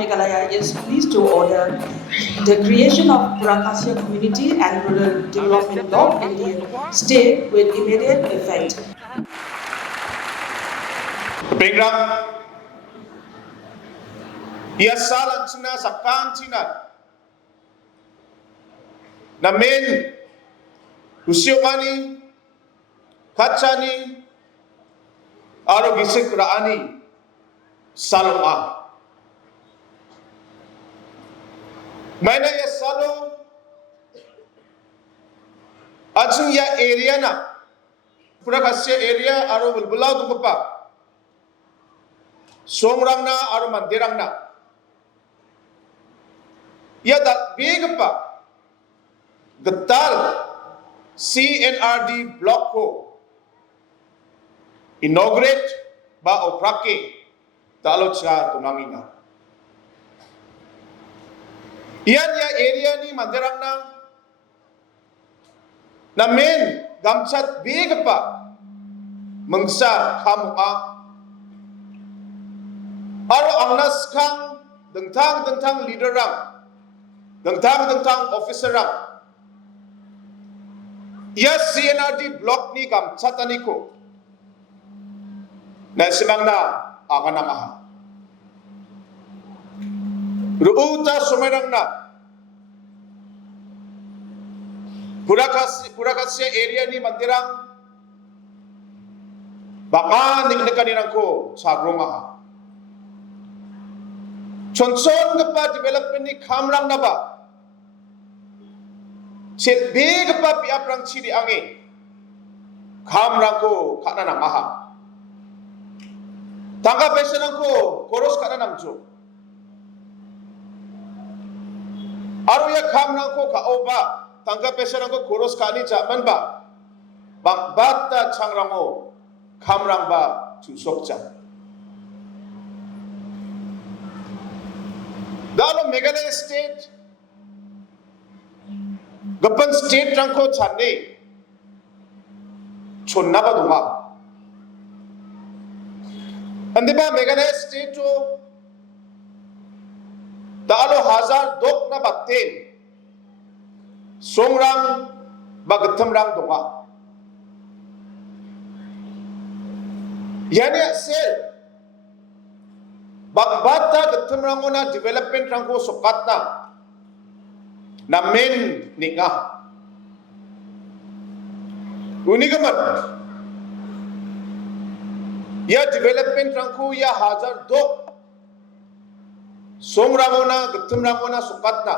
Meghalaya is pleased to order the creation of Purakasya Community and Rural Development Block in the state with immediate effect. Pengrang ia salan cina sakan cina na men usiokani kacani aro gisik raani salma maina ya salo ajung ya area na Purakasya area aro bulbulau tu apa songrang na aro mandirang na ya dat big pa getal CNRD block ko inaugurate ba oprake talot siya tunanginga iyan ya area ni mandirang na men gamsat big pa mangsa kamua aro angnas kang dengtang leader rang dengtang officer rang ya CNRD block ni gamsatani ko na simang na akan namaha ruuta sumerang na Purakasya area ni mandirang baka niknikaninang ko sa grumaha chonson pa development ni kamrang na ba silbi pa piaprang chiri angi kamrang ko kana na maha tangga pesenang ko koros kana namjo aro ya kamrang ko kaoba tangga pesenang ko koros kani jaman ba bang bata changrango kamrang ba jusokja Dalo Meghalaya state gapan state rangko channe chonna ba dunga ande ba Meghalaya state to dalo hazar dok na batte songrang bagatam rang dunga yani sel bagbata gatamrango na development rangko sokat na men ninga unigaman ya development rangko ya hazar dok somrango na gatamrango na sokat na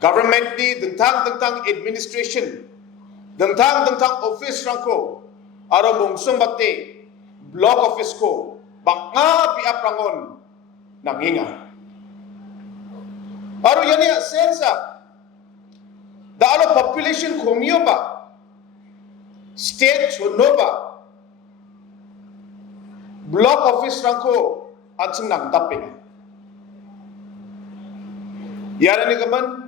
government ni dentang administration dentang office rangko aro bungsong batte block office ko baka piaprangon nanginga aro yani sensa dalo population komio ba state chono ba block office rangko atsing nang taping yara ni gaman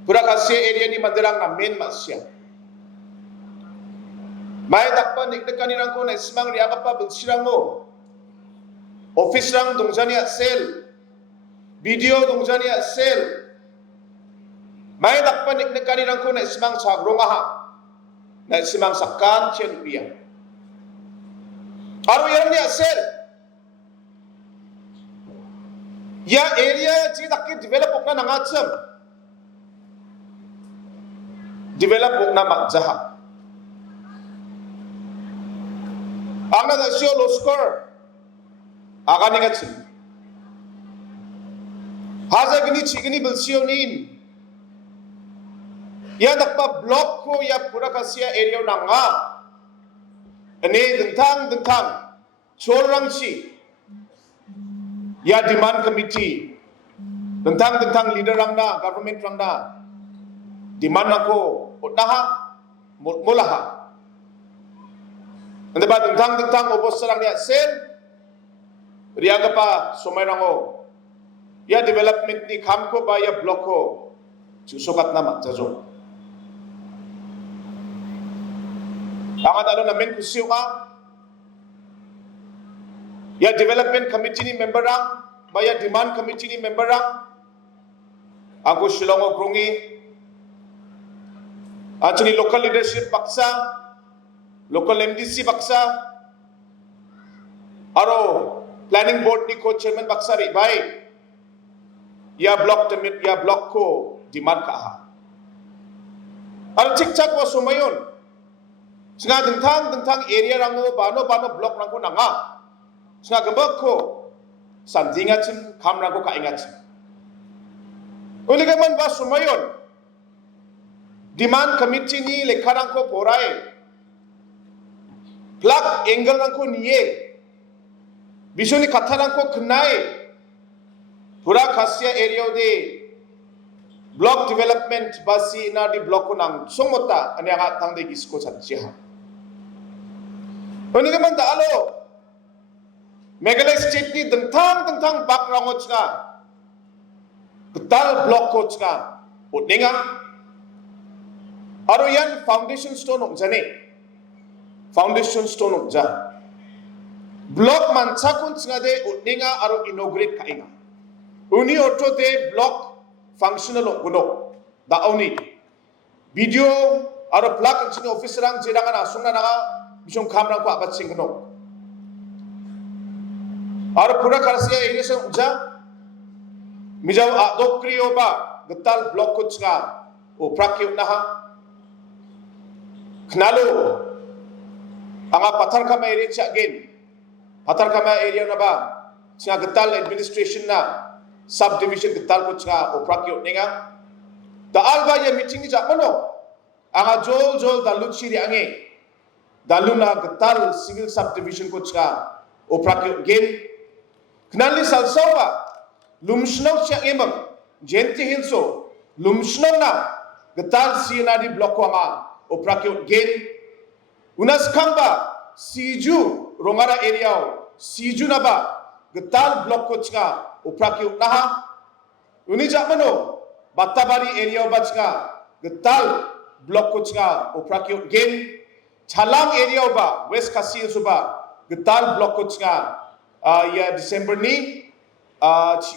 Purakasya area ni mandirang na main masya May dakpan nikdekani rangko na ismang riyaga pa begsirang mo office rang dongzani at sel video dongzani at sel may dakpan nikdekani rangko na ismang sagrongaha na ismang sakan chen rupiah aro yan ni at sel ya area ji dakki develop ok na nangatsam develop ok na magjaha Angna da sio loskor aga ninga chin haza gini chigini bilsio nin ya dakpa block ko ya Purakasya area nanga ane dentang chorang chi ya demand committee dentang leader rangna government rangna demand ako utnaha mulaha Anda ba dentang obos sarang niya sen riaga pa sumayrango ya development ni kamko ba ya block ko susukat naman jajo angat ano namin kusiyo ka Ya development committee ni member rang, maya demand committee ni member rang. Aku Shillong Krongi, actually local leadership paksa, local MDC paksa, aro planning board ni co-chairman paksa ri bai. Ya block ko demand ka ha. Aro cik-cak wa sumayon. Singa dentang area rango bano block rango nanga. Singa gembak ko sandinga cim kam rango ka ingat cim. Uli gaman ba sumayon. Demand committee ni lekha rango porai. Plug angle rango niye. Bisu ni katha rango kenai. Pura khasya area de block development basi na di block ko nang songmota ani ang atang de gisko satsia. Oni gaman da alo Meghalaya state ni dentang background nga betal block ko nga utninga aro yan foundation stone jane foundation stone ja block manchakun nga de utninga aro inaugurate kainga uni auto de block functional guno da oni video aro plug ng office rang jirangan asung na nga bisong kamrang ko abat singno aro pura karsiya area sa uja mijaw adok kriyo ba getal block ko nga o prakyo na ha knalo anga pathar kama area cha again pathar kama area na ba nga getal administration na subdivision getal ko nga o prakyo ninga da alba ye meeting ni japano anga jol dalu chiri ange dalu na getal civil subdivision ko nga o prakyo gen knali salsawa lumsnaw siya emang Genti Hilso lumsnaw na getal CNRD block ko nga o prakyo gen unas kamba siju rongara area siju na ba getal block ko nga o prakyo na ha uni japano batabari area ba nga getal block ko nga o prakyo gen chalang area ba west kasil so ba getal block ko nga ya December ni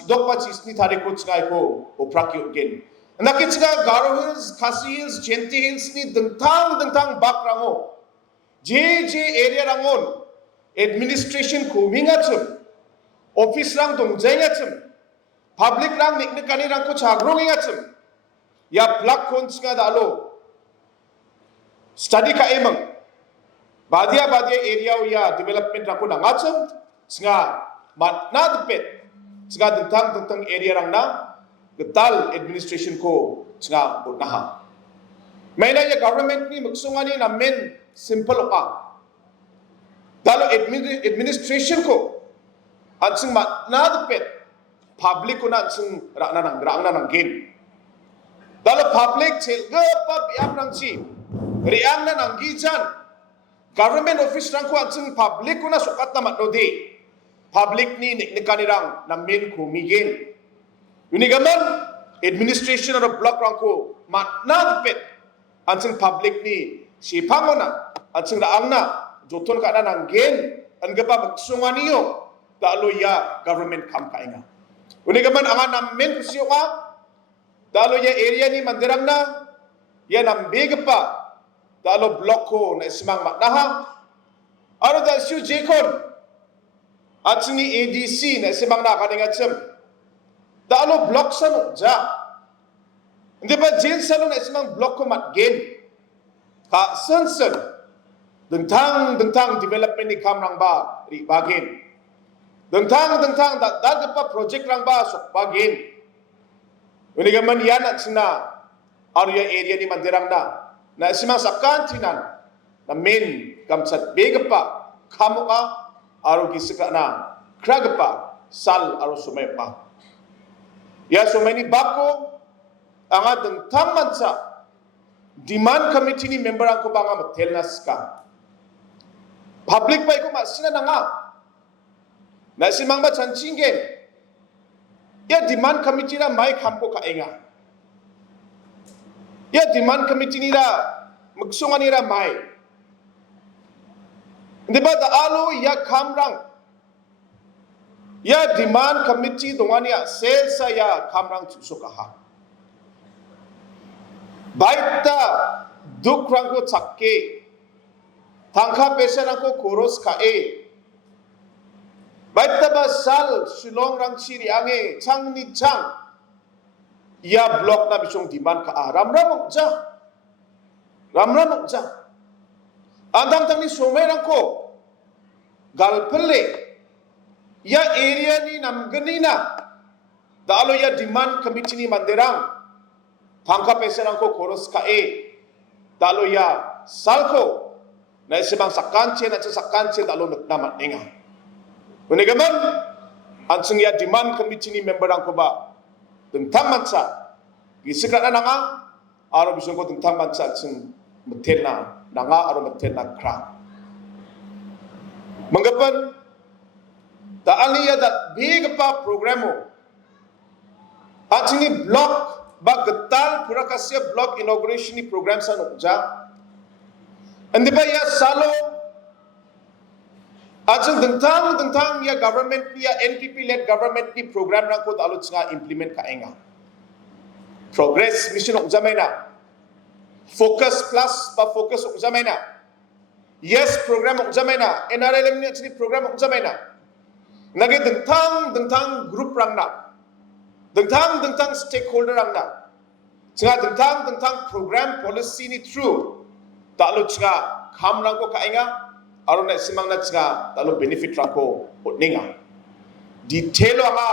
dokpa chisni tarik ko nga ko o prakyo gen nakit nga Garo Hills Khasi Hills Genti Hills ni dentang background je area rangon administration ko mingachum office rang dongjengachum public rang niknikani rang ko chagrongingachum ya plug kon nga dalo study ka emang badia area ya development rang ko nangachum nga matnadpet nga dentang area rang na getal administration ko nga unaha may na ya government ni magsungani na men simple ka dalo administration ko at sing matnadpet public ko na sing rang na nang gen dalo public chelga pa biap nang chi riang na nang gijan government office rang ko at sing public ko na sukat na matnodi public ni niknikanirang na min kumigin. Unigaman, administration of block rangko matnagpit ansing public ni sipang na ansing raang na joton ka na ng gen ang gaba magsungan niyo dalo ya government kam kainga. Unigaman ang namin kusyo ka dalo ya area ni mandirang na ya nambig pa dalo block ko na ismang matnaha aro dal siyo jekon at ni ADC na simang nakaningatsem dalo block sa no ja hindi ba jail sa no na simang block ko matgen ka sansan dentang development ni kamrang ba ri bagin dentang dagat pa project rang ba sok bagin unigaman yan at sina area ni mandirang na simang sakan tinan na main kamsat bega pa kamo ka aro gisika na kragpa sal aro sumay pa ya sumay ni bako ang atong tamman sa demand committee ni member ako ba nga matelnas ka public ba iko masina na nga na simang ba chanchingen ya demand committee na may kampo kainga ya demand committee nila magsungan nila may di ba daalo ya kamrang Ya demand committee dongania sel saya kamrang sukaha. Baita dukrang ko chakke tangka peserang ko koros kae. Baita basal silong rang siri ange chang ni chang. Ya blok na bisong demand ka ramram ja. Ramram ja. Andang tang ni somay rang ko galpele. Ya area ni namgani na dalo ya demand committee ni manderang tangka peserang ko koros kae dalo ya salko na isibang sakanche na sakanche dalo naman inga unigaman ansung ya demand committee ni memberang ko ba tentang mansa gisikrat na nga aro bisong ko tentang mansa sing metel na nga aro metel na kra manggapan da aliya dat big pa programo at sini block ba getal purakasya block inauguration ni program sa nukja andi ba ya salo at sing dentang ya government ni ya NPP led government ni program rang ko dalo nga implement kaenga progress mission nukja may na focus plus ba focus nukja may na yes program nukja may na NRLM ni at sini program nukja may na nagi dentang group rang na dentang stakeholder rang na nga dentang program policy ni true talo nga kam rang ko kainga aron na simang na nga talo benefit rang ko ninga detail nga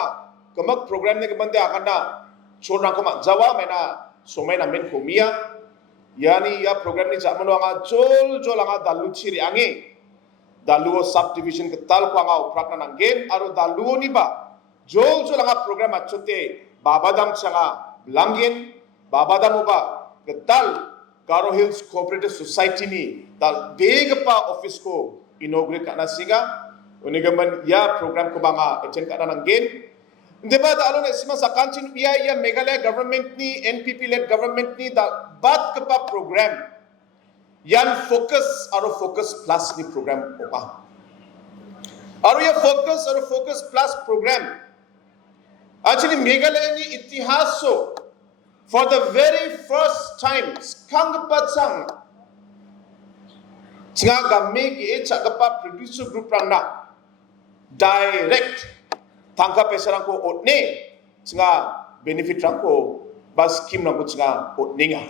kamak program ni kabande akan na chon rang ko ma jawa may na somay na men komia yani ya program ni jamano nga jol nga dalu chiri ange daluo subdivision ketal ko nga uprak na nanggen aro daluo ni ba jol nga program atchote babadam changa langgen babadam ba ketal Garo Hills Cooperative Society ni dal big pa office ko inaugurate kana siga unigaman ya program ko ba nga attend kana nanggen hindi ba dalo na sima sa kanchin ya Meghalaya government ni NPP led government ni dal bat ka pa program yan focus plus ni program opa aro ya focus plus program actually Meghalaya ni itihaso for the very first time kangpatsang nga gamig e chagapa producer group rang na direct tangka pesarang ko otne nga benefit rang ko ba scheme rang ko nga otne nga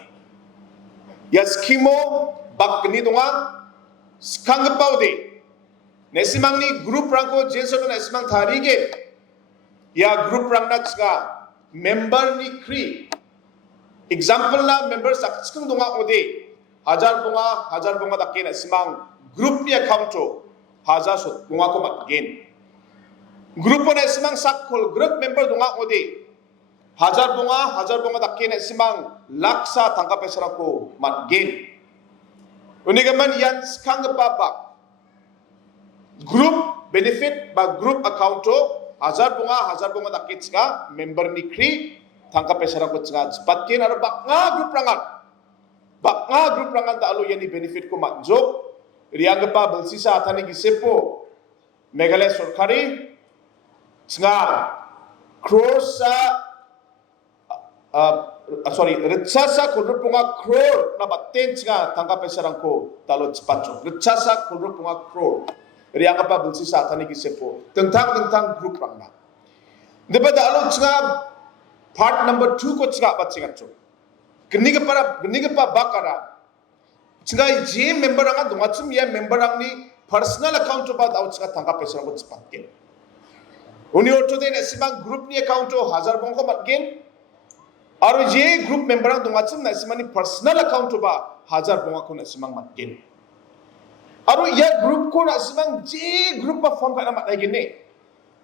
ya skimo bak ni donga skangpaw de nesimang ni group rang ko jenso na nesimang tharige ya group rang na nga member ni kri example na member sakskung donga ode hajar bunga dakin nesimang group ni account to hajar so donga ko matgen group na nesimang sakol group member donga ode hajar bunga dakin nesimang laksa tangka pesarang ko matgen unigaman yan skang babak group benefit ba group account to hajar bunga dakit nga member ni kri tangka pesarang ko nga patkin aro bak nga group rangan ta alo yani benefit ko matjo riang pa balsisa atani gisepo Meghalaya Sorkari nga crores retsasa kulur punga crore na baten nga tangka pesarang ko talo patjo retsasa kulur punga crore riang pa balsisa atani gisepo tentang group rangna diba da alo nga part number 2 ko nga batsingatjo geniga pa bakara nga je member ang dungatsum ya member ang ni personal account ba daw nga tangka pesarang ko patkin uni orto den esimang group ni account hajar bong ko matgen aro je group member ang dungatsum na esimang ni personal account ba hajar bong ko na esimang matgen aro ya group ko na esimang je group pa form ka na matgen ni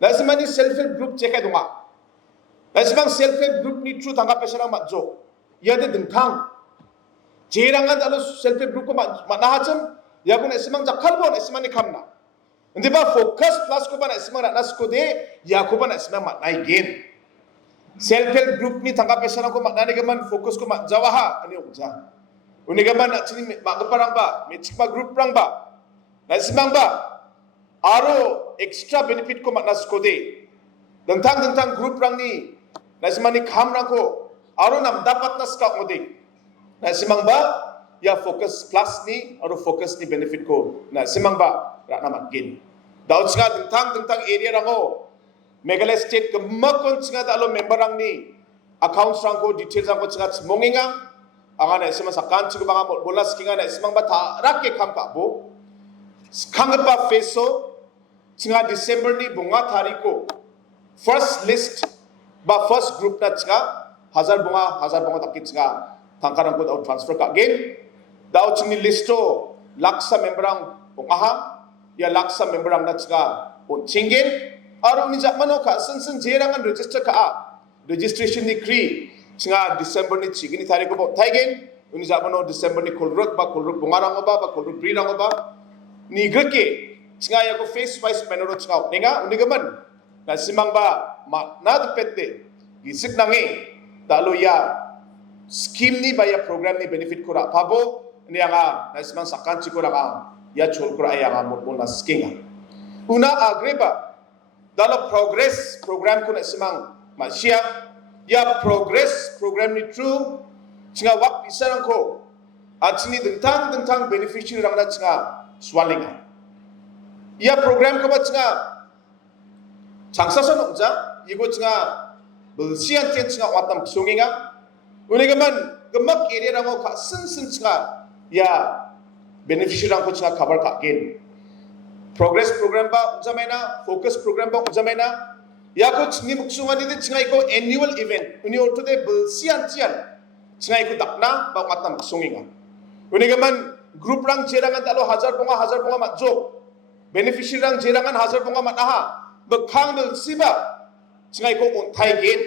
na esimang ni self help group check dunga na esimang self help group ni true tangka pesarang matjo ya de dengtang jerangan alo self help group ko manahacham ya kun esimang jakalbon esimang ni kamna hindi ba focus plus ko ba na esimang nas ko de ya ko ba na esimang matnai gen self help group ni tangka pesarang ko matnani gaman focus ko jawaha ani uja uni gaman na chini magaparang ba mitsikpa group rang ba na esimang ba aro extra benefit ko matnas ko de dengtang grup rang ni na simani kham rang ko aro nam dapat na skak modik na simang ba ya focus plus ni aro focus ni benefit ko na simang ba ra na makin daud singa dengtang area rango Meghalaya state kemakon singa dalo member rang ni accounts rang ko details rang ko singa monginga angana sima sakan chigo banga bola skinga na simang ba ta rakke kham ka bo khangpa feso singa December ni bunga tariko first list ba first group na singa hazar bunga takit singa tangkarang ko daw transfer ka again daw chini listo laksa memberang bungaha ya laksa memberang na singa on chingin aro ni jakmano ka sen jerangan register ka registration ni kri singa December ni chigini tariko bo taigen uni jakmano December ni kolruk bungarang ba kolruk brirang ba ni geke singa ya ko face wise menoro singa nenga uni gaman na simang ba ma na depende gisik nangi dalo ya scheme ni ba ya program ni benefit ko ra pabo ni anga na simang sakan chi ko ra ya chol ko ra ya mo na skinga una agreba dalo progress program ko na simang masia ya progress program ni true singa wak pisarang ko at sini dentang beneficiary rang na singa swalinga ya program ko ba singa 장사선 농자 이거 singa belsian singa watam songinga unegaman gemak area rango ka sen singa ya beneficiary rang ko singa kabar ka gen progress program ba unjamena focus program ba unjamena ya ko chini muksunga ni singa iko annual event uni ortode belsian singa iko dakna ba watam songinga unegaman group rang jerangan talo hazar bunga matjo beneficiary rang jerangan hazar bunga mataha bekang belsiba singa iko ontai gen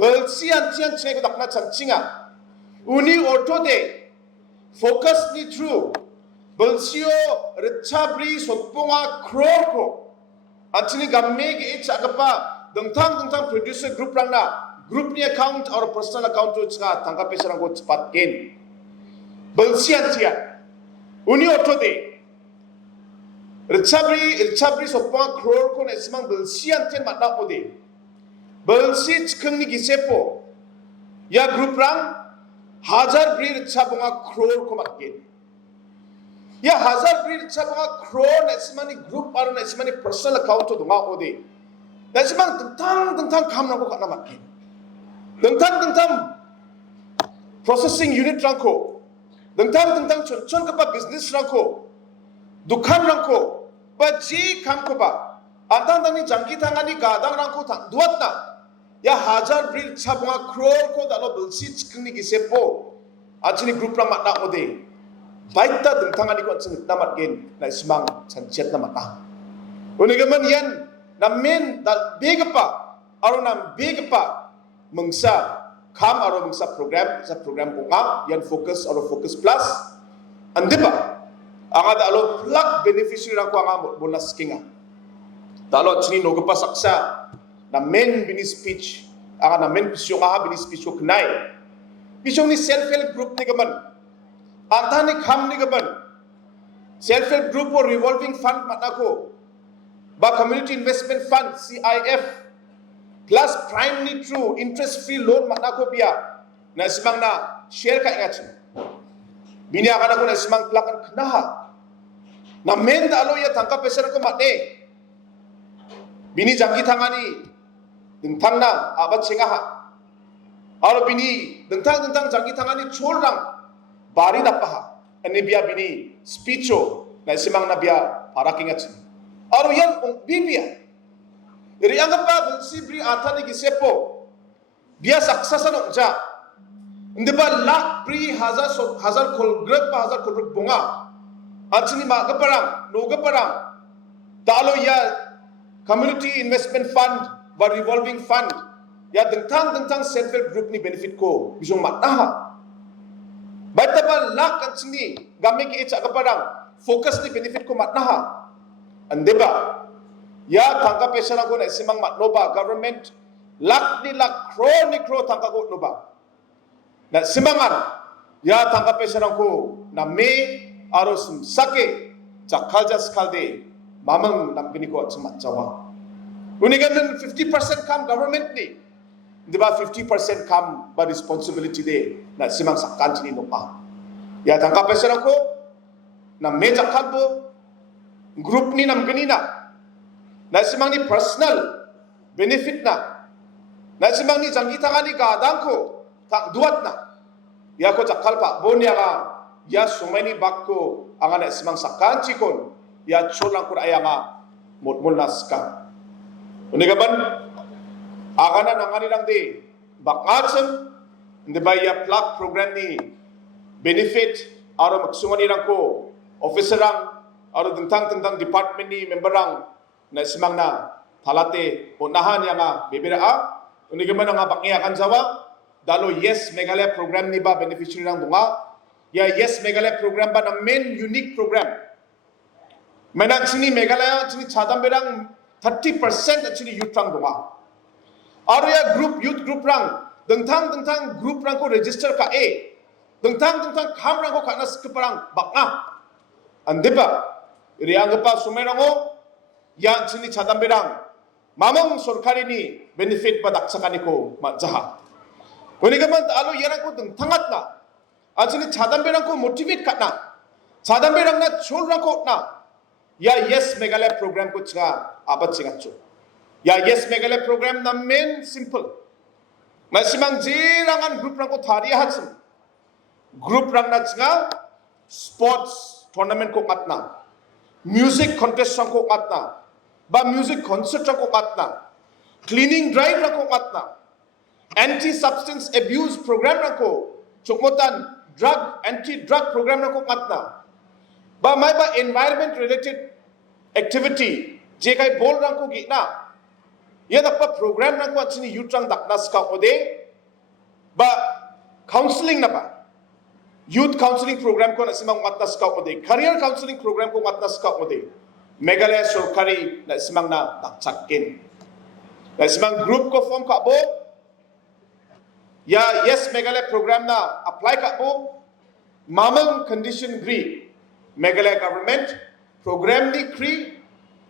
belsian singa iko dakna chancinga uni ortode focus ni true belsio rechabri sotpunga kroko antini gamme ge chakapa dengtang producer group rangna group ni account or personal account to singa tangka pesarang ko cepat gen belsian uni ortode rechabri sotpunga kroko na simang belsian matna ode belsi chkengni gisepo ya group rang hazar bri rechabunga kroko matgen ya hazar bri rechabunga krore na simani group aro na simani personal account to dunga ode na simang dengtang kam rang ko kana matgen dengtang processing unit rang ko dengtang chon kapa business rang ko dukan rang ko ba ji kam ko ba antang jangki tangani gadang rang ko duat na ya hazar bri rechabunga krore ko dalo belsi chkengni gisepo achini group rang matna ode baita dengtangani ko ching namat gen na simang chanchet na mata unigaman yan namen dal begapa aro nam begapa mengsa kam aro mengsa program bunga yan focus aro focus plus andiba anga dalo plug beneficiary rang ko anga bonus kinga dalo chini nogapa saksa namen bini speech anga namen pisyo nga bini speech ko knai pisyo ni self help group ni gaman antani kham ni gaban self help group or revolving fund matako ba community investment fund CIF plus prime ni true interest free loan matako biya na simang na share ka ingat bini akana ko na simang plakan knaha na men dalo ya tangka peser ko matne bini jangki tangani dengtang na abat singaha aro bini dengtang jangki tangani cholrang bari napaha ani biya bini speecho na simang na biya parakingat aro yan bibia iri angka pa belsi bri atani gisepo biya saksasa no ja inde ba lak bri hazar kol grad pa hazar kol bunga achini ma gaparang no gaparang dalo ya community investment fund ba revolving fund ya dengtang self help group ni benefit ko bisong mataha baita ba lak kan sini game ki icha kaparang focus ni benefit ko matnaha andeba ya tangka pesara ko na simang matnoba government lak kro tangka ko noba na simangan ya tangka pesara ko na me aros sake jakalja skalde mamang nambini ko semat jawa Unigan 50% kam government ni. Di ba 50% kam ba responsibility de na simang sakkan chini no pa. Ya tangka peserang ko na meja kalbo group ni nam ganina. Na simang ni personal benefit na. Na simang ni jangi tangani gadang ko tak duat na. Ya ko jakal pa bonya ka ya sumani bakko ang na simang sakkan chikon ya cholang kur ayanga mutmul naska. Unigaban agana nangani lang di bakasem hindi ba ya plug program ni benefit aro magsungani lang ko officer ang aro tentang department ni member ang na simang na talate unahan yang bibira unigaban nga bakyakan jawa dalo yes Meghalaya program ni ba beneficiary lang bunga ya yes Meghalaya program ba na main unique program manag sini Meghalaya sini chadamberang 30% at sini youth rang bunga area group youth group rang dengtang group rang ko register ka dengtang kam rang ko kanas keparang baka ande ba iriang pa sumerang ko yan sini chadamberang mamang sorkari ni benefit pa daksakani ko majaha kunigaman alo yarang ko dengtangat na at sini chadamberang ko motivate ka na chadamberang na chol rang ko na ya yes Meghalaya program ko tsinga abat tsinga cho ya yes Meghalaya program na main simple masimang jirangan group rang ko thari hatsum group rang na tsinga sports tournament ko katna music contest rang ko katna ba music concert rang ko katna cleaning drive rang ko katna anti substance abuse program rang ko chukmotan anti drug program rang ko katna ba may ba environment related activity je kai bol rang ko gi na ya dakpa program rang ko achini youth rang daknas ka ode ba counseling na ba youth counseling program ko na simang matnas ka ode career counseling program ko matnas ka ode Meghalaya sorkari na simang na daksakin na simang group ko form ka bo ya yes Meghalaya program na apply ka bo mamang condition agree Meghalaya government program ni kri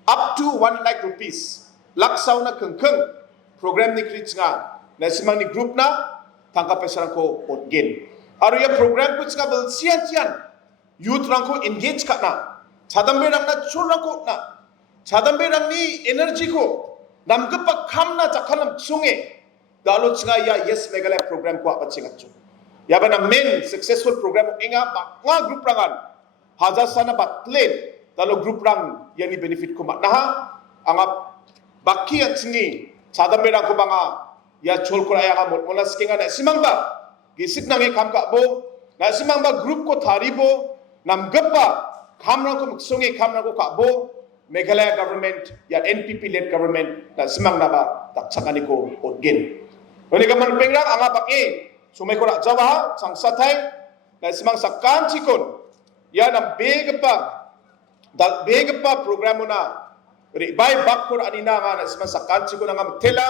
up to 1 lakh rupees laksaw na kengkeng program ni kri nga na simang ni group na tangka pesaran ko otgen aro ya program ko nga bel sian youth rang ko engage ka na chadambe rang na chul rang ko na chadambe rang ni energy ko namgepa kham na jakhanam sunge dalo nga ya yes Meghalaya program ko apat singat chu ya ba na main successful program inga ba group rangan hajar sana batlen dalo group rang yani benefit ko matnaha anga baki at singi chadambe rang ko banga ya chol ko aya nga motmola skinga na simangba gisik nangi kam ka bo na simangba group ko tharibo namgappa kamrang ko magsongi kamrang ko ka bo Meghalaya government ya NPP led government na simang na ba taksakani ko otgen oni kaman pengrang anga baki sumay ko ra jawa sang satay na simang sakkan chikon ya nam big pa program na by bakor anina nga na isma sakkan chiko na nga tela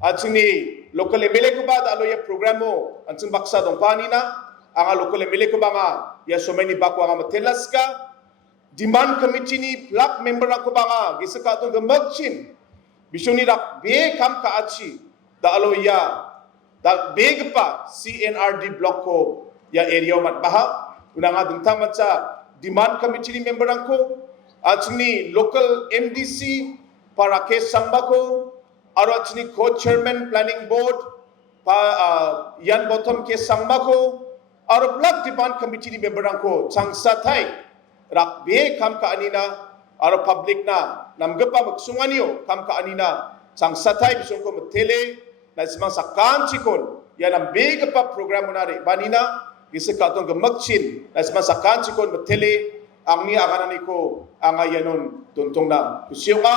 at sini local MLA ko ba alo ya program mo at sing baksa dong panina ang local MLA ko ba nga ya so many bakwa nga matelas ka demand committee ni plug member ako ba nga gisaka tong gamagchin bisyon ni rak be kam ka achi da alo ya da big pa CNRD block ko ya area mat baha una nga dungtang matsa demand committee ni member angko at ni local MDC para case sangba ko aro at ni co-chairman planning board pa yan bottom case sangba ko aro plug demand committee ni member angko changsa thai rakbe kam ka anina aro public na namgapa magsunganiyo kam ka anina changsa thai bisong ko matele na simang sakkan chikon yan ang big pa program na rin banina gisik ka itong gamagchin na sakkan chikon matele ang ni akanani ko ang ayanon tuntong na kusyo nga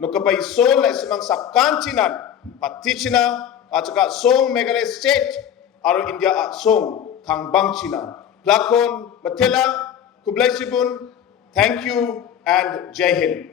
no kapay sol na simang sakkan chinan pati china at saka song Meghalaya state aro India at song tangbang china plakon matela kublay sibun thank you and Jai Hind.